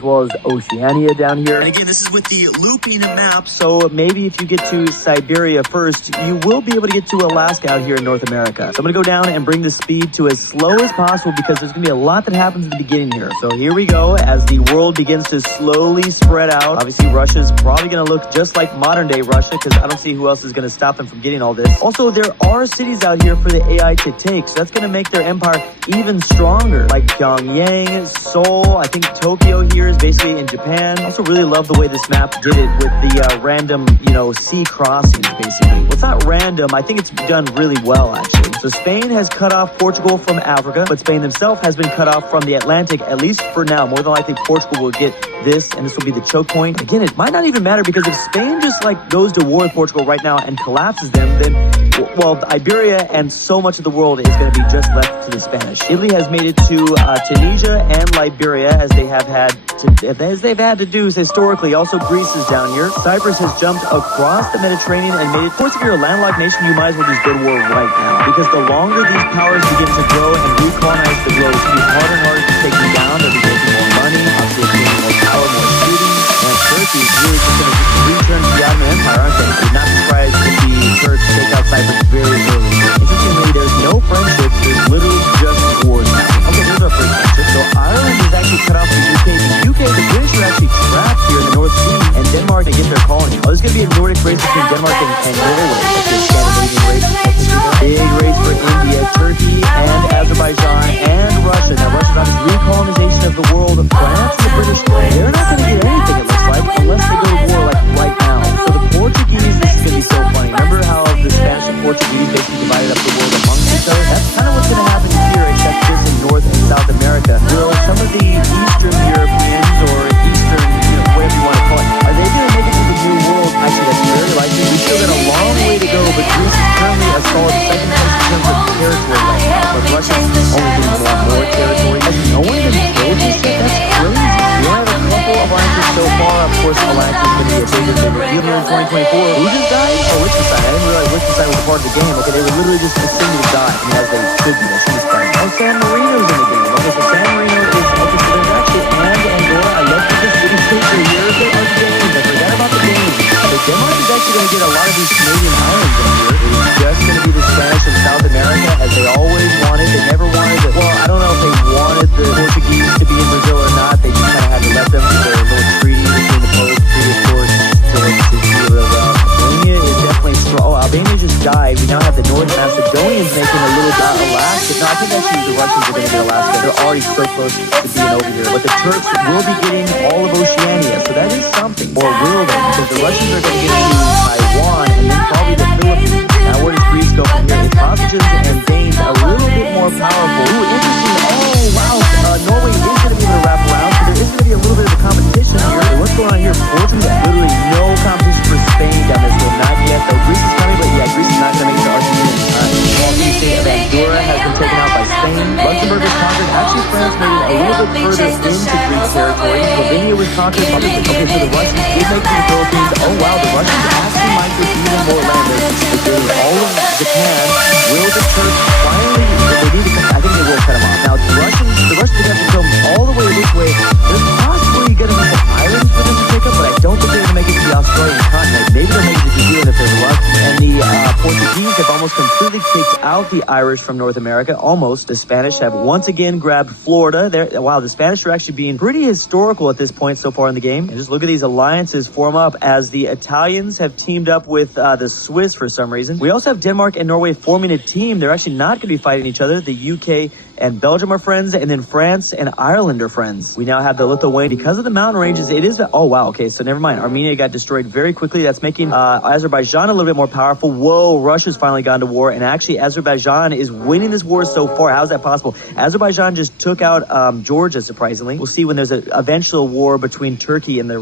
as well as Oceania down here. And again, this is with the looping map. So maybe if you get to Siberia first, you will be able to get to Alaska out here in North America. So I'm going to go down and bring the speed to as slow as possible because there's going to be a lot that happens at the beginning here. So here we go as the world begins to slowly spread out. Obviously, Russia's probably going to look just like modern day Russia because I don't see who else is going to stop them from getting all this. Also, there are cities out here for the AI to take, so that's going to make their empire even stronger, like Pyongyang, Seoul. I think Tokyo here is basically in Japan. I also really love the way this map did it with the random, sea crossings, basically. Well, it's not random. I think it's done really well, actually. So Spain has cut off Portugal from Africa, but Spain themselves has been cut off from the Atlantic, at least for now. More than likely, Portugal will get this, and this will be the choke point. Again, it might not even matter because if Spain just goes to war with Portugal right now and collapses them, then Iberia and so much of the world is going to be just left to the Spanish. Italy has made it to Tunisia and Liberia as they've had to do historically. Also, Greece is down here. Cyprus has jumped across the Mediterranean and made it. Of course, if you're a landlocked nation, you might as well just go to war right now because the longer these powers begin to grow and recolonize the globe, it's going to be harder and harder to take them down. They'll be making more money, obviously gaining more power, more cities. And Turkey is really just going to return to the Ottoman Empire, aren't they? I'm not surprised if the Turks take out Cyprus very early. Interestingly, there's no friendship. There's literally just wars now. Okay, there's our first friendship. So Ireland is actually cut off from the UK. The British are actually trapped here in the North Sea, and Denmark to get their colony. Oh, there's going to be a Nordic race between Denmark and Norway. That's a Scandinavian race. Big race for India, Turkey, and Azerbaijan, and Russia. Now, Russia's on this recolonization of the world. France and the British, they're not going to get anything, it looks like, unless they go to war right now. So the Portuguese, this is going to be so funny. Remember how the Spanish and Portuguese basically divided up the world amongst each other? That's kind of what's going to happen here, except just in North and South America. Will some of the Eastern Europeans or Eastern, whatever you want to call it, are they going to make it to the New World? Actually, that's very likely. We still got a long way to go, but Greece is currently a solid second place in terms of territory right now. But Russia's only getting more territory. Has no one even killed this yet? That's crazy. We only have a couple of alliances so far. Of course, alliance is going to be a bigger thing. Even in 2024, who just died? Oh, Liechtenstein. I didn't realize Liechtenstein was a part of the game. Okay, they were literally just assumed to die. I mean, as they should be. They should have died. Oh, San Marino's in the game. Okay, so San Marino is, okay, so there's actually Andorra. I love that this city states are here a bit like games. I forgot about the games. So Denmark is actually going to get a lot of these Canadian islands in here. It's just going to be the Spanish in South America as they always wanted. They never wanted it. Well, I don't know if they wanted the Portuguese to be in Brazil or not. They just kind of had to let them. Their little treaty between the Pope, previous course, Albania is definitely strong. Oh, Albania just died. We now have the North Macedonians making a little dot Alaska. No, I think actually the Russians are going to get Alaska. They're already so close to being over here. But the Turks will be getting all of Oceania, so that is something. Or will they? Because the Russians are going to get to Taiwan and then probably the Philippines. Now where does Greece go from here? It's Austrians and Danes a little bit more powerful. Ooh, interesting. Oh, wow. Norway is going to be able to wrap around, so there is going to be a little bit of a competition here. So what's going on here? Portugal, literally no competition for Spain down this way. Not yet, though. Greece is coming, but yeah, Greece is not going to make it to Argentina in time. Small state of Andorra has been taken out by Spain. Luxembourg is conquered. Actually, France made it a little bit further into Greek territory. Slovenia was conquered. Okay, so the Russians did make it to the Philippines. Oh, wow, the Russians actually might get even more land. They're getting all of Japan. Will the Turks finally, they need to come, I think they will cut them off. Now, the Russians have to come all the way this way. There's possibly going to be some islands for them to pick up, but I don't think they're going to make it to the Australian continent. Maybe they'll make it to New Zealand if they're lucky. And the Portuguese have almost completely kicked out the Irish from North America. Almost. The Spanish have once again grabbed Florida. Wow, the Spanish are actually being pretty historical at this point so far in the game. And just look at these alliances form up as the Italians have teamed up with the Swiss for some reason. We also have Denmark and Norway forming a team. They're actually not going to be fighting each other. The UK and Belgium are friends, and then France and Ireland are friends. We now have the Lithuania. Because of the mountain ranges, it is... Oh, wow, okay, so never mind. Armenia got destroyed very quickly. That's making Azerbaijan a little bit more powerful. Whoa, Russia's finally gone to war, and actually Azerbaijan is winning this war so far. How is that possible? Azerbaijan just took out Georgia, surprisingly. We'll see when there's an eventual war between Turkey and the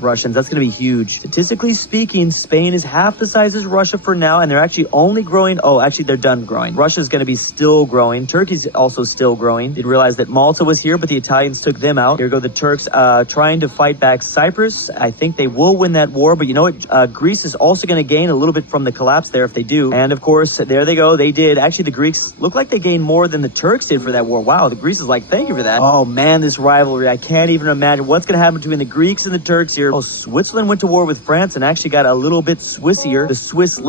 Russians. That's going to be huge. Statistically speaking, Spain is half the size as Russia for now, and they're actually only growing... Oh, actually, they're done growing. Russia's going to be still growing. Turkey's also also still growing. Didn't realize that Malta was here, but the Italians took them out. Here go the Turks trying to fight back Cyprus. I think they will win that war, but you know what? Greece is also going to gain a little bit from the collapse there if they do. And of course, there they go. They did. Actually, the Greeks look like they gained more than the Turks did for that war. Wow, the Greece is like, thank you for that. Oh man, this rivalry. I can't even imagine what's going to happen between the Greeks and the Turks here. Oh, Switzerland went to war with France and actually got a little bit Swissier. The Swiss